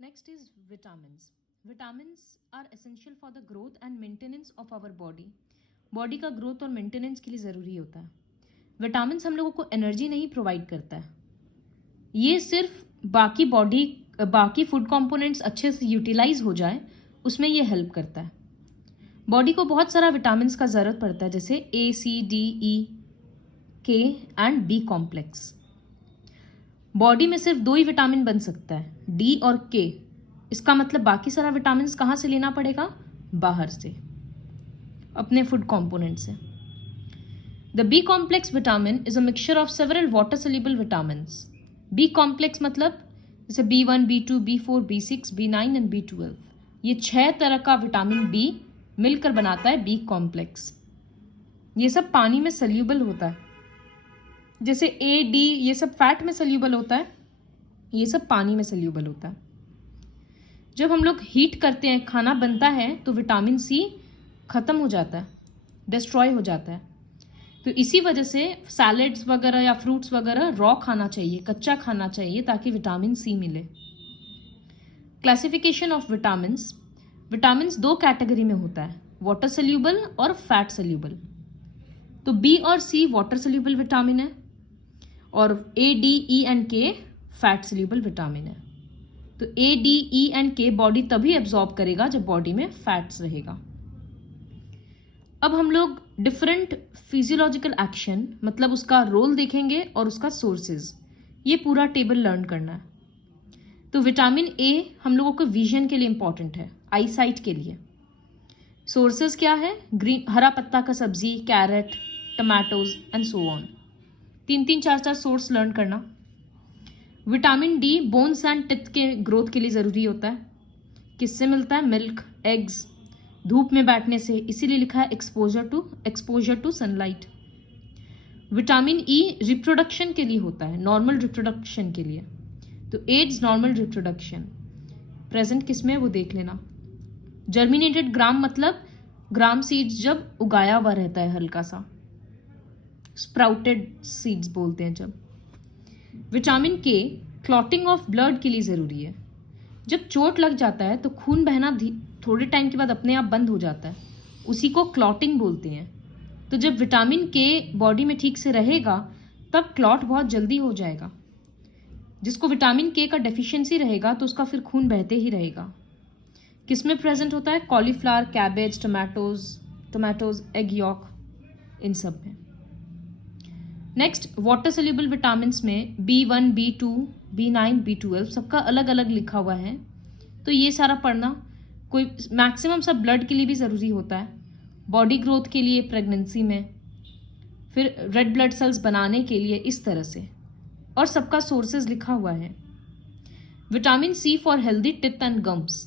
Next is vitamins. Vitamins are essential for the growth and maintenance of our body. Body का growth और maintenance के लिए ज़रूरी होता है. विटामिन्स हम लोगों को एनर्जी नहीं प्रोवाइड करता है. ये सिर्फ बाकी फूड कंपोनेंट्स अच्छे से यूटिलाइज हो जाए उसमें ये हेल्प करता है. बॉडी को बहुत सारा विटामिन्स का ज़रूरत पड़ता है, जैसे A, C, D, E, K and B complex. Body में सिर्फ 2 ही विटामिन बन सकता है, D और K. इसका मतलब बाकी सारा विटामिन्स कहाँ से लेना पड़ेगा? बाहर से, अपने फूड कंपोनेंट से. The B complex vitamin is a mixture of several water soluble vitamins. B complex मतलब जैसे B1, B2, B4, B6, B9 and B12. ये 6 तरह का विटामिन बी मिलकर बनाता है बी कॉम्प्लेक्स. ये सब पानी में सोल्यूबल होता है. जैसे A, D ये सब फैट में सोल्यूबल होता है, ये सब पानी में सोल्यूबल होता है. जब हम लोग हीट करते हैं, खाना बनता है, तो विटामिन सी ख़त्म हो जाता है, डिस्ट्रॉय हो जाता है. तो इसी वजह से सैलेड्स वगैरह या फ्रूट्स वगैरह रॉ खाना चाहिए, कच्चा खाना चाहिए, ताकि विटामिन सी मिले. Classification of vitamins. Vitamins 2 category में होता है, वाटर सोल्यूबल और फैट सोल्यूबल. तो बी और सी वाटर सोल्यूबल विटामिन है और A, D, E and K fat soluble vitamin है. तो A, D, E and K body तभी एब्जॉर्ब करेगा जब बॉडी में फैट्स रहेगा. अब हम लोग डिफरेंट फिजियोलॉजिकल एक्शन मतलब उसका रोल देखेंगे और उसका सोर्सेज. ये पूरा टेबल लर्न करना है. तो विटामिन A हम लोगों को विजन के लिए इंपॉर्टेंट है, आई साइट के लिए. सोर्सेज क्या है? ग्रीन हरा पत्ता का सब्जी, carrot, tomatoes and so on. 3-3, 4-4 sources learn करना. Vitamin D bones and teeth के ग्रोथ के लिए ज़रूरी होता है. किससे मिलता है? मिल्क, एग्स, धूप में बैठने से, इसीलिए लिखा है exposure to sunlight. Vitamin E reproduction के लिए होता है, नॉर्मल रिप्रोडक्शन के लिए. तो एड्स नॉर्मल रिप्रोडक्शन प्रेजेंट किसमें वो देख लेना. जर्मिनेटेड ग्राम मतलब ग्राम सीड्स जब उगाया हुआ रहता है, हल्का सा स्प्राउटेड सीड्स बोलते हैं जब. विटामिन के क्लॉटिंग ऑफ ब्लड के लिए ज़रूरी है. जब चोट लग जाता है तो खून बहना थोड़े टाइम के बाद अपने आप बंद हो जाता है, उसी को क्लॉटिंग बोलते हैं. तो जब विटामिन के बॉडी में ठीक से रहेगा तब क्लॉट बहुत जल्दी हो जाएगा. जिसको विटामिन के का डेफिशिएंसी रहेगा तो उसका फिर खून बहते ही रहेगा. किस में प्रेजेंट होता है? Cauliflower, cabbage, tomatoes, egg yolk, इन सब में. नेक्स्ट वाटर सोल्यूबल विटामिन्स में B1, B2, B9, B12 सबका अलग अलग लिखा हुआ है. तो ये सारा पढ़ना. कोई मैक्सिमम सब ब्लड के लिए भी ज़रूरी होता है, बॉडी ग्रोथ के लिए, प्रेगनेंसी में, फिर रेड ब्लड सेल्स बनाने के लिए, इस तरह से. और सबका सोर्सेज लिखा हुआ है. Vitamin C for healthy teeth and gums.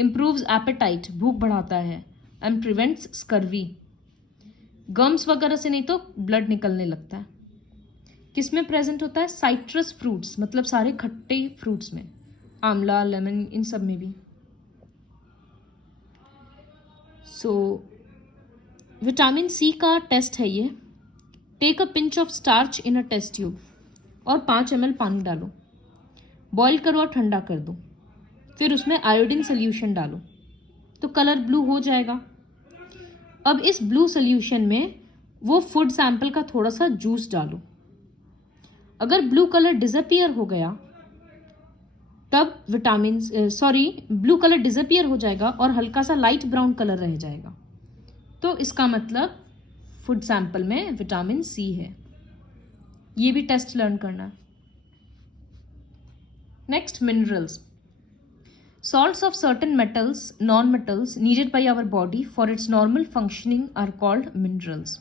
Improves appetite, भूख बढ़ाता है, एंड प्रिवेंट्स स्कर्वी. गम्स वगैरह से नहीं तो ब्लड निकलने लगता है. किस में प्रेजेंट होता है? साइट्रस फ्रूट्स मतलब सारे खट्टे फ्रूट्स में, आंवला, लेमन, इन सब में भी. सो विटामिन सी का टेस्ट है ये. Take a pinch of starch in a test tube और 5 ml पानी डालो, बॉईल करो और ठंडा कर दो. फिर उसमें आयोडीन सोल्यूशन डालो तो कलर ब्लू हो जाएगा. अब इस ब्लू सोल्यूशन में वो फूड सैंपल का थोड़ा सा जूस डालो. अगर ब्लू कलर डिसअपियर हो गया तब ब्लू कलर डिसअपियर हो जाएगा और हल्का सा लाइट ब्राउन कलर रह जाएगा. तो इसका मतलब फूड सैंपल में विटामिन सी है. ये भी टेस्ट लर्न करना है. Next minerals. Salts of certain metals, non-metals needed by our body for its normal functioning are called minerals.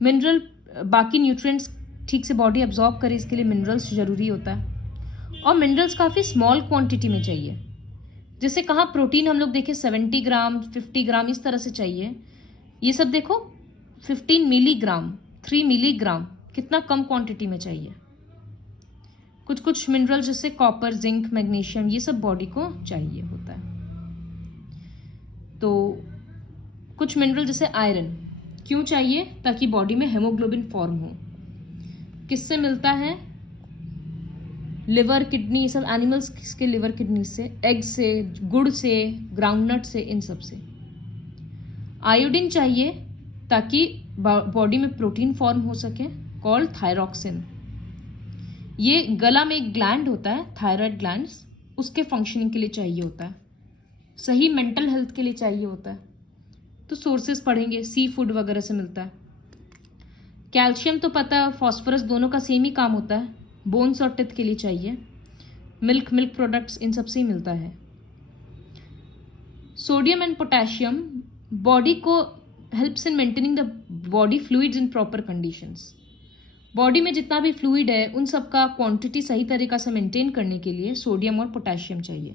Mineral बाकी न्यूट्रिएंट्स ठीक से बॉडी एब्जॉर्ब करे, इसके लिए मिनरल्स ज़रूरी होता है. और मिनरल्स काफ़ी स्मॉल क्वांटिटी में चाहिए. जैसे कहाँ प्रोटीन हम लोग देखें 70 ग्राम, 50 ग्राम इस तरह से चाहिए. ये सब देखो 15 मिलीग्राम, 3 मिलीग्राम, कितना कम क्वांटिटी में चाहिए. कुछ मिनरल जैसे कॉपर, जिंक, मैग्नीशियम, ये सब बॉडी को चाहिए होता है. तो कुछ मिनरल जैसे आयरन क्यों चाहिए? ताकि बॉडी में हेमोग्लोबिन फॉर्म हो. किससे मिलता है? लिवर किडनी, ये सब एनिमल्स के लिवर किडनी से, एग से, गुड़ से, ग्राउंडनट से, इन सब से। आयोडीन चाहिए ताकि बॉडी में प्रोटीन फॉर्म हो सके, कॉल्ड थायरॉक्सिन। ये गला में एक ग्लैंड होता है, थायराइड ग्लैंड्स, उसके फंक्शनिंग के लिए चाहिए होता है। सही मेंटल हेल्थ के लिए चाहिए होता है। तो सोर्सेज पढ़ेंगे, सी फूड वगैरह से मिलता है। कैल्शियम तो पता है, फॉस्फोरस, दोनों का सेम ही काम होता है, बोन्स और टिथ के लिए चाहिए। मिल्क प्रोडक्ट्स, इन सब से ही मिलता है। सोडियम एंड पोटेशियम बॉडी को helps in maintaining the body fluids in proper conditions. Body में जितना भी फ्लूइड है उन सब का क्वांटिटी सही तरीका से मेंटेन करने के लिए सोडियम और पोटेशियम चाहिए।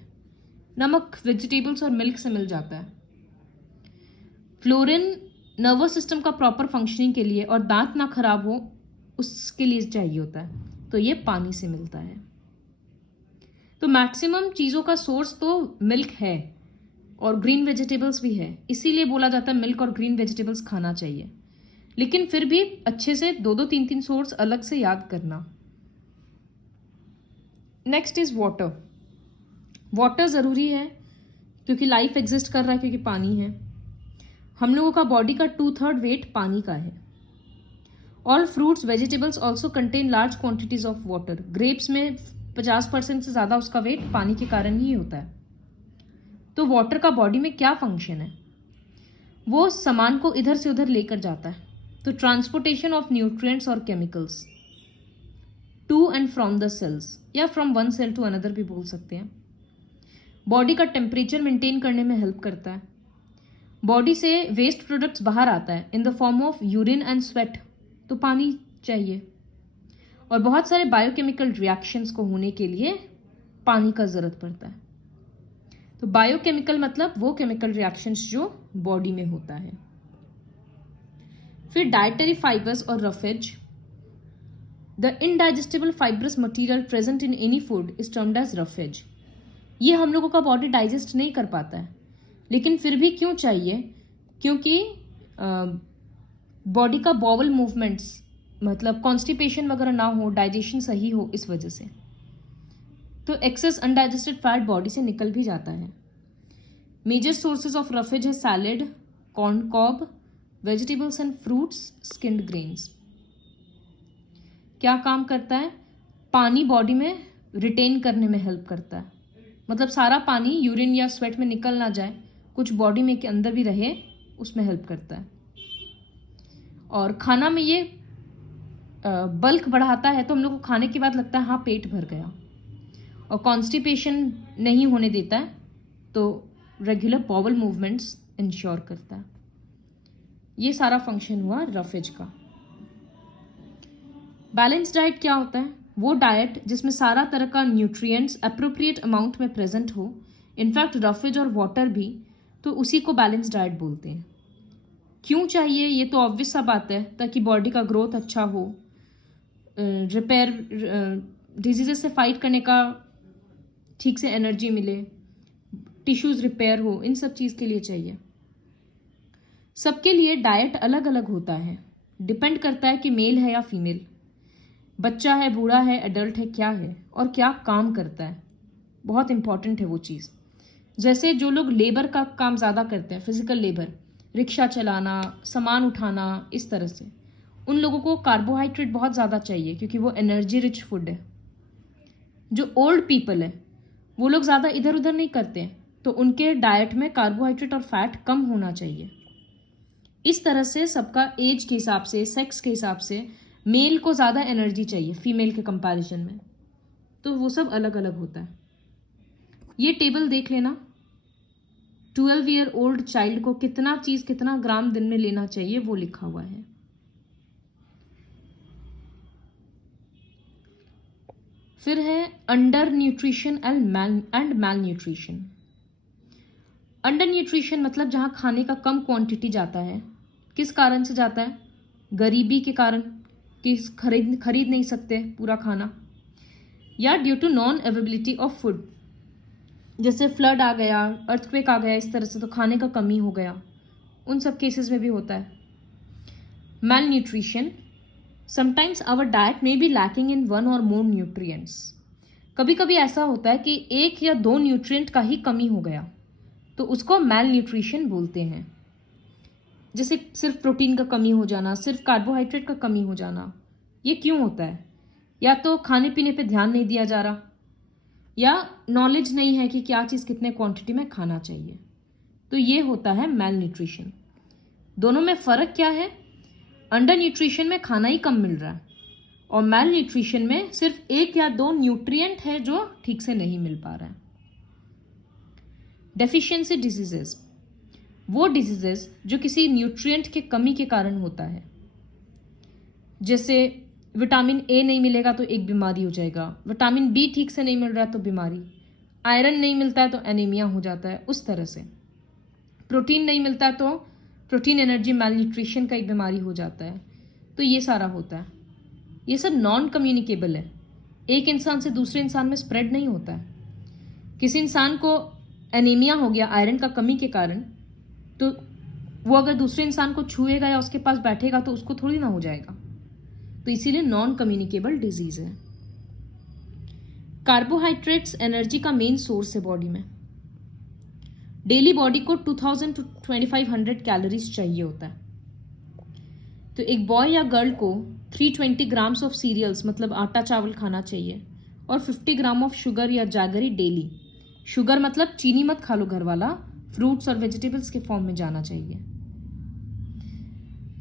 नमक वेजिटेबल्स और मिल्क से मिल जाता है। फ्लोरिन नर्वस सिस्टम का प्रॉपर फंक्शनिंग के लिए और दांत ना खराब हो उसके लिए चाहिए होता है, तो ये पानी से मिलता है। तो मैक्सिमम चीज़ों का सोर्स तो मिल्क है और ग्रीन वेजिटेबल्स भी है, इसीलिए बोला जाता है मिल्क और ग्रीन वेजिटेबल्स खाना चाहिए। लेकिन फिर भी अच्छे से 2-3 सोर्स अलग से याद करना। Next is water. वाटर ज़रूरी है क्योंकि लाइफ एग्जिस्ट कर रहा है, क्योंकि पानी है। हम लोगों का बॉडी का 2/3 वेट पानी का है। All fruits vegetables also contain large quantities of water. Grapes में 50% से ज़्यादा उसका वेट पानी के कारण ही होता है। तो वाटर का बॉडी में क्या फंक्शन है? वो सामान को इधर से उधर लेकर जाता है, तो ट्रांसपोर्टेशन ऑफ न्यूट्रिएंट्स और chemicals to and from the cells, या from one cell to another भी बोल सकते हैं। बॉडी का टेम्परेचर मेंटेन करने में हेल्प करता है। बॉडी से वेस्ट प्रोडक्ट्स बाहर आता है in the form of urine and sweat, तो पानी चाहिए। और बहुत सारे बायोकेमिकल रिएक्शंस को होने के लिए पानी का ज़रूरत पड़ता है। तो बायोकेमिकल मतलब वो केमिकल रिएक्शंस जो बॉडी में होता है। फिर डाइटरी फाइबर्स और roughage. The indigestible fibrous material present in any food is termed as roughage. ये हम लोगों का बॉडी डाइजेस्ट नहीं कर पाता है, लेकिन फिर भी क्यों चाहिए? क्योंकि बॉडी का बॉवल मूवमेंट्स, मतलब कॉन्स्टिपेशन वगैरह ना हो, डाइजेशन सही हो, इस वजह से। तो एक्सेस अनडाइजेस्टेड फैट बॉडी से निकल भी जाता है। मेजर सोर्सेज ऑफ रफेज है salad, corn cob, vegetables and fruits, skinned grains. क्या काम करता है? पानी बॉडी में रिटेन करने में हेल्प करता है। मतलब सारा पानी यूरिन या स्वेट में निकल ना जाए, कुछ बॉडी में के अंदर भी रहे, उसमें हेल्प करता है। और खाना में ये बल्क बढ़ाता है, तो हम लोग को खाने के बाद लगता है हाँ पेट भर गया। और कॉन्स्टिपेशन नहीं होने देता है, तो रेगुलर बॉवल मूवमेंट्स इंश्योर करता है। ये सारा फंक्शन हुआ रफेज का। बैलेंस डाइट क्या होता है? वो डाइट जिसमें सारा तरह का न्यूट्रिएंट्स अप्रोप्रिएट अमाउंट में प्रेजेंट हो, इनफैक्ट रफेज और वाटर भी, तो उसी को बैलेंस डाइट बोलते हैं। क्यों चाहिए? ये तो ऑब्वियस सा बात है, ताकि बॉडी का ग्रोथ अच्छा हो, रिपेयर, डिजीजेस से फाइट करने का ठीक से एनर्जी मिले, टिश्यूज रिपेयर हो, इन सब चीज़ के लिए चाहिए। सबके लिए डाइट अलग अलग होता है, डिपेंड करता है कि मेल है या फीमेल, बच्चा है, बूढ़ा है, एडल्ट है, क्या है और क्या काम करता है। बहुत इंपॉर्टेंट है वो चीज़। जैसे जो लोग लेबर का काम ज़्यादा करते हैं, फिजिकल लेबर, रिक्शा चलाना, सामान उठाना, इस तरह से, उन लोगों को कार्बोहाइड्रेट बहुत ज़्यादा चाहिए, क्योंकि वो एनर्जी रिच फूड है। जो ओल्ड पीपल है वो लोग ज़्यादा इधर उधर नहीं करते हैं, तो उनके डाइट में कार्बोहाइड्रेट और फैट कम होना चाहिए। इस तरह से सबका एज के हिसाब से, सेक्स के हिसाब से, मेल को ज़्यादा एनर्जी चाहिए फीमेल के कंपैरिजन में, तो वो सब अलग अलग होता है। ये टेबल देख लेना, 12 ईयर ओल्ड चाइल्ड को कितना चीज़, कितना ग्राम दिन में लेना चाहिए, वो लिखा हुआ है। फिर है undernutrition and malnutrition. Undernutrition मतलब जहाँ खाने का कम क्वांटिटी जाता है। किस कारण से जाता है? गरीबी के कारण, कि खरीद नहीं सकते पूरा खाना, या due to non availability of food, जैसे फ्लड आ गया, अर्थक्वेक आ गया, इस तरह से, तो खाने का कमी हो गया, उन सब केसेस में भी होता है। Malnutrition, sometimes our diet may be lacking in one or more nutrients. कभी कभी ऐसा होता है कि एक या दो न्यूट्रिएंट का ही कमी हो गया, तो उसको मैल न्यूट्रिशन बोलते हैं। जैसे सिर्फ प्रोटीन का कमी हो जाना, सिर्फ कार्बोहाइड्रेट का कमी हो जाना। ये क्यों होता है? या तो खाने पीने पे ध्यान नहीं दिया जा रहा, या नॉलेज नहीं है कि क्या चीज़ कितने क्वांटिटी में खाना चाहिए, तो ये होता है मैल न्यूट्रिशन। दोनों में फ़र्क क्या है? अंडर न्यूट्रिशन में खाना ही कम मिल रहा है, और मैल न्यूट्रिशन में सिर्फ एक या दो न्यूट्रिएंट है जो ठीक से नहीं मिल पा रहा है। डेफिशिएंसी डिजीजेस, वो डिजीजेस जो किसी न्यूट्रिएंट के कमी के कारण होता है। जैसे विटामिन ए नहीं मिलेगा तो एक बीमारी हो जाएगा, विटामिन बी ठीक से नहीं मिल रहा तो बीमारी, आयरन नहीं मिलता है तो एनीमिया हो जाता है। उस तरह से प्रोटीन नहीं मिलता है तो प्रोटीन एनर्जी मैल न्यूट्रिशन का एक बीमारी हो जाता है। तो ये सारा होता है। ये सब नॉन कम्युनिकेबल है, एक इंसान से दूसरे इंसान में स्प्रेड नहीं होता है। किसी इंसान को एनीमिया हो गया आयरन का कमी के कारण, तो वो अगर दूसरे इंसान को छुएगा या उसके पास बैठेगा तो उसको थोड़ी ना हो जाएगा। तो इसीलिए नॉन कम्युनिकेबल डिजीज है। कार्बोहाइड्रेट्स एनर्जी का मेन सोर्स है बॉडी में। डेली बॉडी को 2000 to 2500 कैलोरीज चाहिए होता है। तो एक बॉय या गर्ल को 320 ग्राम्स ऑफ सीरियल्स मतलब आटा चावल खाना चाहिए, और 50 ग्राम ऑफ शुगर या जैगरी डेली। शुगर मतलब चीनी मत खा लो घर वाला, फ्रूट्स और वेजिटेबल्स के फॉर्म में जाना चाहिए।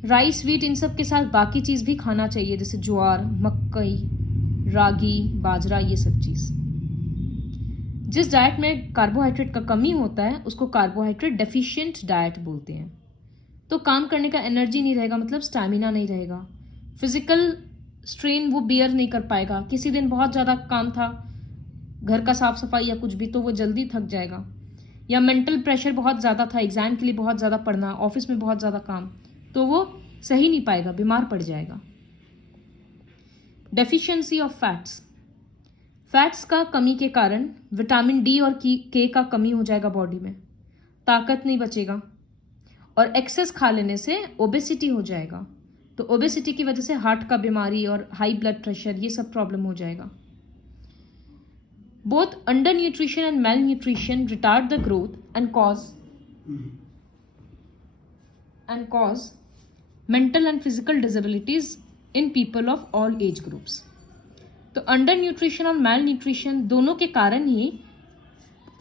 राइस, व्हीट, इन सब के साथ बाकी चीज़ भी खाना चाहिए, जैसे ज्वार, मकई, रागी, बाजरा, ये सब चीज़। जिस डाइट में कार्बोहाइड्रेट का कमी होता है उसको कार्बोहाइड्रेट डेफिशिएंट डाइट बोलते हैं। तो काम करने का एनर्जी नहीं रहेगा, मतलब स्टैमिना नहीं रहेगा, फिजिकल स्ट्रेन वो बियर नहीं कर पाएगा। किसी दिन बहुत ज़्यादा काम था, घर का साफ सफाई या कुछ भी, तो वो जल्दी थक जाएगा। या मेंटल प्रेशर बहुत ज़्यादा था, एग्जाम के लिए बहुत ज़्यादा पढ़ना, ऑफिस में बहुत ज़्यादा काम, तो वो सही नहीं पाएगा, बीमार पड़ जाएगा। डेफिशिएंसी ऑफ फैट्स, फैट्स का कमी के कारण विटामिन डी और के का कमी हो जाएगा बॉडी में, ताकत नहीं बचेगा, और एक्सेस खा लेने से ओबेसिटी हो जाएगा। तो ओबेसिटी की वजह से हार्ट का बीमारी और हाई ब्लड प्रेशर, ये सब प्रॉब्लम हो जाएगा। Both under nutrition and mail nutrition retard the growth and cause mental and physical disabilities in people of all age groups. तो अंडर न्यूट्रिशन और मैल न्यूट्रिशन दोनों के कारण ही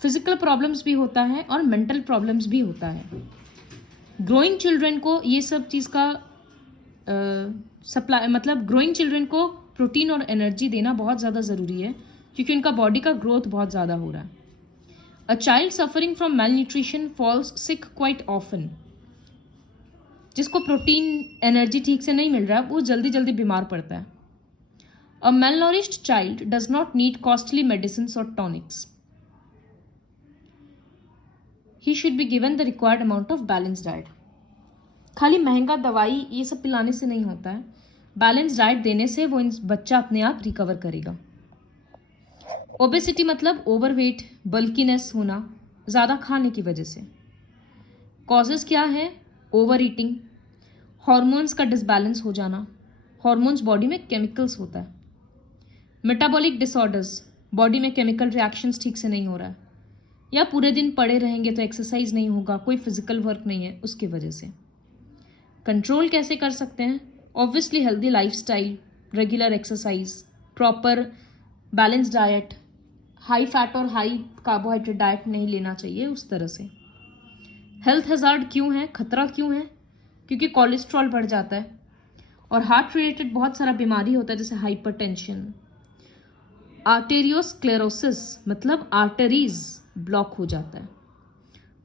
फिजिकल प्रॉब्लम्स भी होता है और मेंटल प्रॉब्लम्स भी होता है। ग्रोइंग चिल्ड्रन को ये सब चीज़ का सप्लाई, मतलब ग्रोइंग चिल्ड्रन को प्रोटीन और एनर्जी देना बहुत ज़्यादा ज़रूरी है, क्योंकि उनका बॉडी का ग्रोथ बहुत ज़्यादा हो रहा है। A child suffering from malnutrition falls sick quite often. जिसको प्रोटीन एनर्जी ठीक से नहीं मिल रहा है वो जल्दी जल्दी बीमार पड़ता है। A malnourished child does not need costly medicines or tonics, he should be given the required amount of balance diet. खाली महंगा दवाई ये सब पिलाने से नहीं होता है, बैलेंस डाइट देने से वो बच्चा अपने आप रिकवर करेगा। ओबेसिटी मतलब ओवरवेट, बल्कीनेस होना ज़्यादा खाने की वजह से। कॉजेज़ क्या है? ओवर ईटिंग, हॉर्मोन्स का डिसबैलेंस हो जाना, हॉर्मोन्स बॉडी में केमिकल्स होता है। मेटाबॉलिक डिसऑर्डर्स, बॉडी में केमिकल रिएक्शंस ठीक से नहीं हो रहा है, या पूरे दिन पड़े रहेंगे तो एक्सरसाइज नहीं होगा, कोई फिजिकल वर्क नहीं है, उसकी वजह से। कंट्रोल कैसे कर सकते हैं? Obviously healthy lifestyle, regular exercise, proper balance diet, high fat और हाई कार्बोहाइड्रेट डाइट नहीं लेना चाहिए उस तरह से। हेल्थ हजार्ड क्यों है, खतरा क्यों है? क्योंकि कोलेस्ट्रॉल बढ़ जाता है और हार्ट रिलेटेड बहुत सारा बीमारी होता है, जैसे हाइपरटेंशन, आर्टेरियोस्क्लेरोसिस मतलब आर्टरीज ब्लॉक हो जाता है,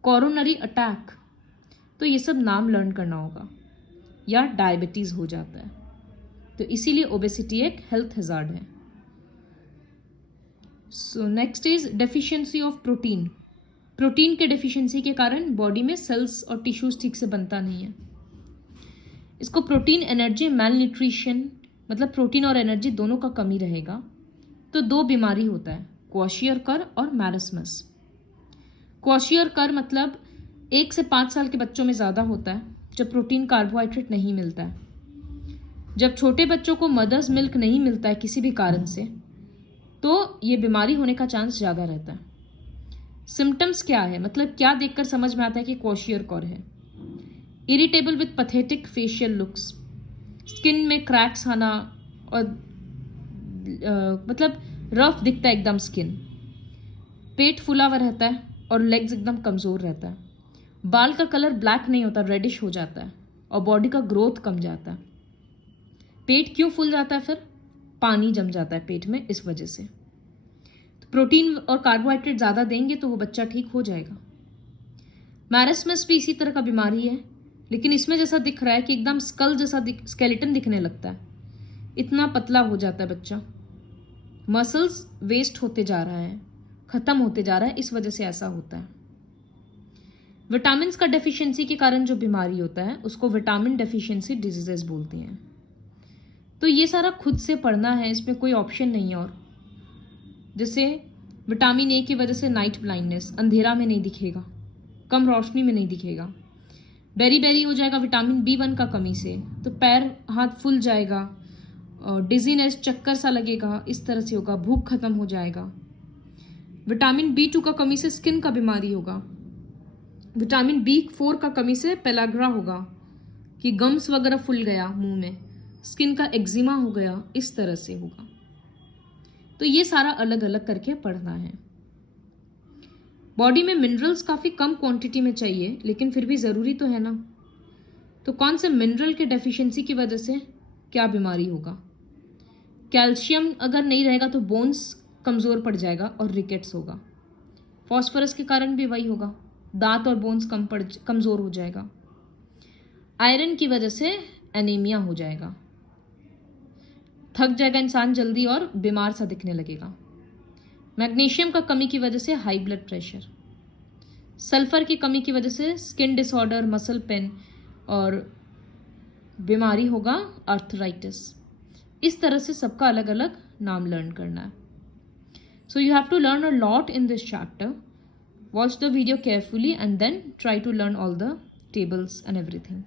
कोरोनरी अटैक, तो ये सब नाम लर्न करना होगा, या डायबिटीज़ हो जाता है। तो इसीलिए ओबेसिटी एक हेल्थ हजार्ड है। So next is deficiency of protein. Protein के डेफिशिएंसी के कारण बॉडी में सेल्स और टिश्यूज ठीक से बनता नहीं है। इसको प्रोटीन एनर्जी मैल न्यूट्रिशन मतलब प्रोटीन और एनर्जी दोनों का कमी रहेगा, तो दो बीमारी होता है, क्वाशियरकर और मैरस्मस। क्वाशियरकर मतलब 1 से 5 साल के बच्चों में ज़्यादा होता है, जब प्रोटीन कार्बोहाइड्रेट नहीं मिलता है। जब छोटे बच्चों को मदर्स मिल्क नहीं मिलता है किसी भी कारण से, तो ये बीमारी होने का चांस ज़्यादा रहता है। सिम्टम्स क्या है, मतलब क्या देखकर समझ में आता है कि क्वॉशियोरकर है? Irritable with pathetic facial looks, skin में क्रैक्स आना और मतलब रफ दिखता है एकदम स्किन, पेट फूला हुआ रहता है और लेग्स एकदम कमज़ोर रहता है, बाल का कलर ब्लैक नहीं होता, रेडिश हो जाता है और बॉडी का ग्रोथ कम जाता है। पेट क्यों फूल जाता है? फिर पानी जम जाता है पेट में, इस वजह से। तो प्रोटीन और कार्बोहाइड्रेट ज़्यादा देंगे तो वो बच्चा ठीक हो जाएगा। मैरस्मस भी इसी तरह का बीमारी है, लेकिन इसमें जैसा दिख रहा है कि एकदम स्कल जैसा स्केलेटन दिखने लगता है, इतना पतला हो जाता है बच्चा। मसल्स वेस्ट होते जा रहा है, खत्म होते जा रहा है, इस वजह से ऐसा होता है। विटामिन का डेफिशिएंसी के कारण जो बीमारी होता है उसको विटामिन डेफिशिएंसी डिजीजेस बोलते हैं। तो ये सारा खुद से पढ़ना है, इसमें कोई ऑप्शन नहीं है। और जैसे विटामिन ए की वजह से नाइट ब्लाइंडनेस, अंधेरा में नहीं दिखेगा, कम रोशनी में नहीं दिखेगा। बेरी बेरी हो जाएगा विटामिन B1 का कमी से, तो पैर हाथ फूल जाएगा, डिजीनेस, चक्कर सा लगेगा, इस तरह से होगा, भूख खत्म हो जाएगा। विटामिन B2 का कमी से स्किन का बीमारी होगा। विटामिन B4 का कमी से पेलाग्रा होगा कि गम्स वगैरह फूल गया मुंह में, स्किन का एक्जिमा हो गया, इस तरह से होगा। तो ये सारा अलग अलग करके पढ़ना है। बॉडी में मिनरल्स काफ़ी कम क्वांटिटी में चाहिए, लेकिन फिर भी ज़रूरी तो है ना। तो कौन से मिनरल के डेफिशिएंसी की वजह से क्या बीमारी होगा? कैल्शियम अगर नहीं रहेगा तो बोन्स कमज़ोर पड़ जाएगा और रिकेट्स होगा। फॉस्फोरस के कारण भी वही होगा, दांत और बोन्स कमज़ोर हो जाएगा। आयरन की वजह से एनीमिया हो जाएगा, थक जाएगा इंसान जल्दी और बीमार सा दिखने लगेगा। मैग्नीशियम का कमी की वजह से हाई ब्लड प्रेशर, सल्फर की कमी की वजह से स्किन डिसऑर्डर, मसल पेन और बीमारी होगा आर्थराइटिस। इस तरह से सबका अलग अलग नाम लर्न करना है। So you have to learn a lot in this chapter. Watch the video carefully and then try to learn all the tables and everything.